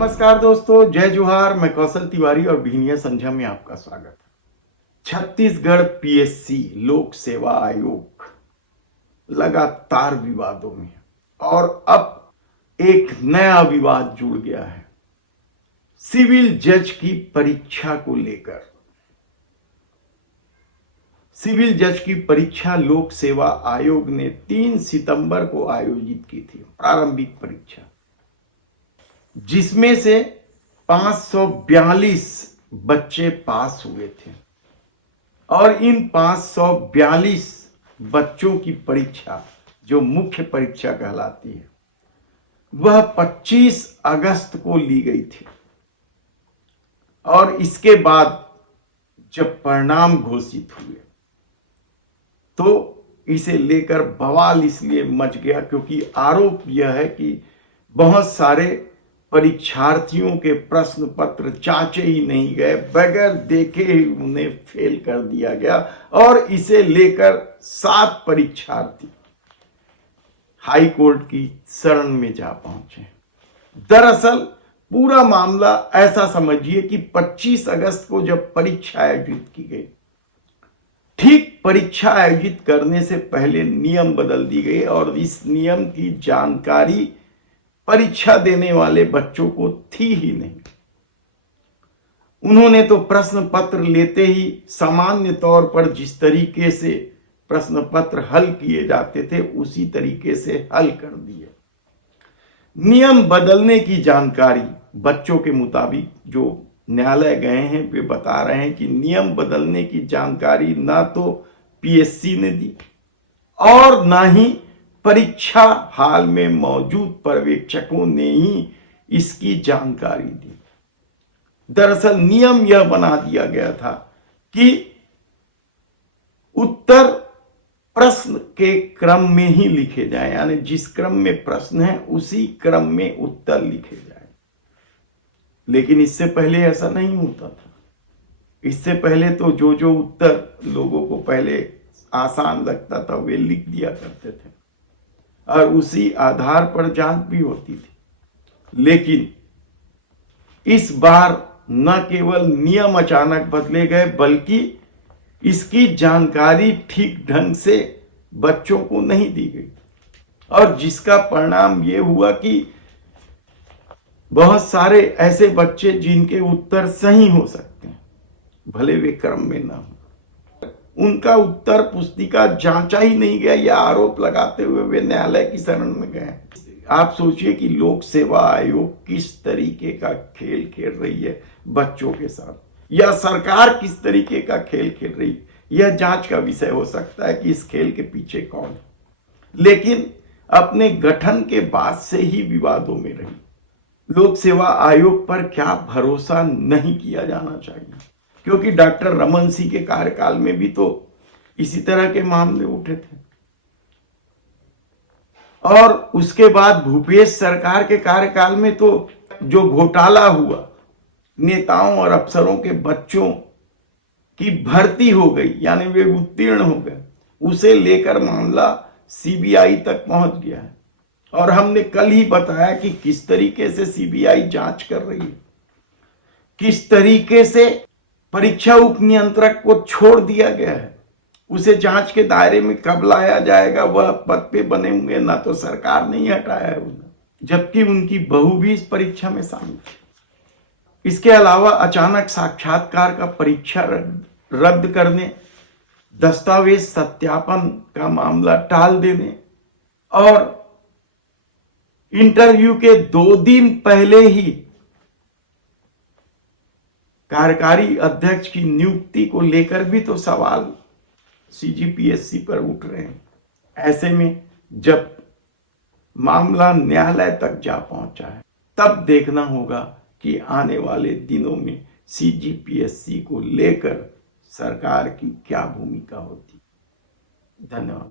नमस्कार दोस्तों, जय जोहार। मैं कौशल तिवारी और बीनिया संध्या में आपका स्वागत है। छत्तीसगढ़ पीएससी लोक सेवा आयोग लगातार विवादों में है और अब एक नया विवाद जुड़ गया है सिविल जज की परीक्षा को लेकर। सिविल जज की परीक्षा लोक सेवा आयोग ने 3 सितंबर को आयोजित की थी, प्रारंभिक परीक्षा, जिसमें से 542 बच्चे पास हुए थे और इन 542 बच्चों की परीक्षा, जो मुख्य परीक्षा कहलाती है, वह 25 अगस्त को ली गई थी। और इसके बाद जब परिणाम घोषित हुए तो इसे लेकर बवाल इसलिए मच गया क्योंकि आरोप यह है कि बहुत सारे परीक्षार्थियों के प्रश्न पत्र जांचे ही नहीं गए, बगैर देखे ही उन्हें फेल कर दिया गया और इसे लेकर 7 परीक्षार्थी हाई कोर्ट की शरण में जा पहुंचे। दरअसल पूरा मामला ऐसा समझिए कि 25 अगस्त को जब परीक्षा आयोजित की गई, ठीक परीक्षा आयोजित करने से पहले नियम बदल दी गई और इस नियम की जानकारी परीक्षा देने वाले बच्चों को थी ही नहीं। उन्होंने तो प्रश्न पत्र लेते ही सामान्य तौर पर जिस तरीके से प्रश्न पत्र हल किए जाते थे उसी तरीके से हल कर दिए। नियम बदलने की जानकारी बच्चों के मुताबिक जो न्यायालय गए हैं वे बता रहे हैं कि नियम बदलने की जानकारी ना तो पीएससी ने दी और ना ही परीक्षा हाल में मौजूद पर्यवेक्षकों ने ही इसकी जानकारी दी। दरअसल नियम यह बना दिया गया था कि उत्तर प्रश्न के क्रम में ही लिखे जाएं, यानी जिस क्रम में प्रश्न है उसी क्रम में उत्तर लिखे जाएं। लेकिन इससे पहले ऐसा नहीं होता था। इससे पहले तो जो उत्तर लोगों को पहले आसान लगता था वे लिख दिया करते थे और उसी आधार पर जांच भी होती थी। लेकिन इस बार न केवल नियम अचानक बदले गए बल्कि इसकी जानकारी ठीक ढंग से बच्चों को नहीं दी गई और जिसका परिणाम यह हुआ कि बहुत सारे ऐसे बच्चे जिनके उत्तर सही हो सकते हैं, भले वे क्रम में ना हो, उनका उत्तर पुस्तिका जांचा ही नहीं गया, यह आरोप लगाते हुए वे न्यायालय की शरण में गए। आप सोचिए कि लोक सेवा आयोग किस तरीके का खेल खेल रही है बच्चों के साथ, या सरकार किस तरीके का खेल खेल रही है। यह जांच का विषय हो सकता है कि इस खेल के पीछे कौन है, लेकिन अपने गठन के बाद से ही विवादों में रही। लोक सेवा आयोग पर क्या भरोसा नहीं किया जाना चाहिए, क्योंकि डॉक्टर रमन सिंह के कार्यकाल में भी तो इसी तरह के मामले उठे थे और उसके बाद भूपेश सरकार के कार्यकाल में तो जो घोटाला हुआ, नेताओं और अफसरों के बच्चों की भर्ती हो गई, यानी वे उत्तीर्ण हो गए, उसे लेकर मामला सीबीआई तक पहुंच गया है। और हमने कल ही बताया कि किस तरीके से सीबीआई जांच कर रही है, किस तरीके से परीक्षा उप नियंत्रक को छोड़ दिया गया है। उसे जांच के दायरे में कब लाया जाएगा, वह पद पे बने हुए ना तो सरकार नहीं हटाया है उन्हें, जबकि उनकी बहू भी इस परीक्षा में शामिल थी। इसके अलावा अचानक साक्षात्कार का परीक्षा रद्द करने, दस्तावेज सत्यापन का मामला टाल देने और इंटरव्यू के 2 दिन पहले ही कार्यकारी अध्यक्ष की नियुक्ति को लेकर भी तो सवाल सीजीपीएससी पर उठ रहे हैं। ऐसे में जब मामला न्यायालय तक जा पहुंचा है, तब देखना होगा कि आने वाले दिनों में सीजीपीएससी को लेकर सरकार की क्या भूमिका होती। धन्यवाद।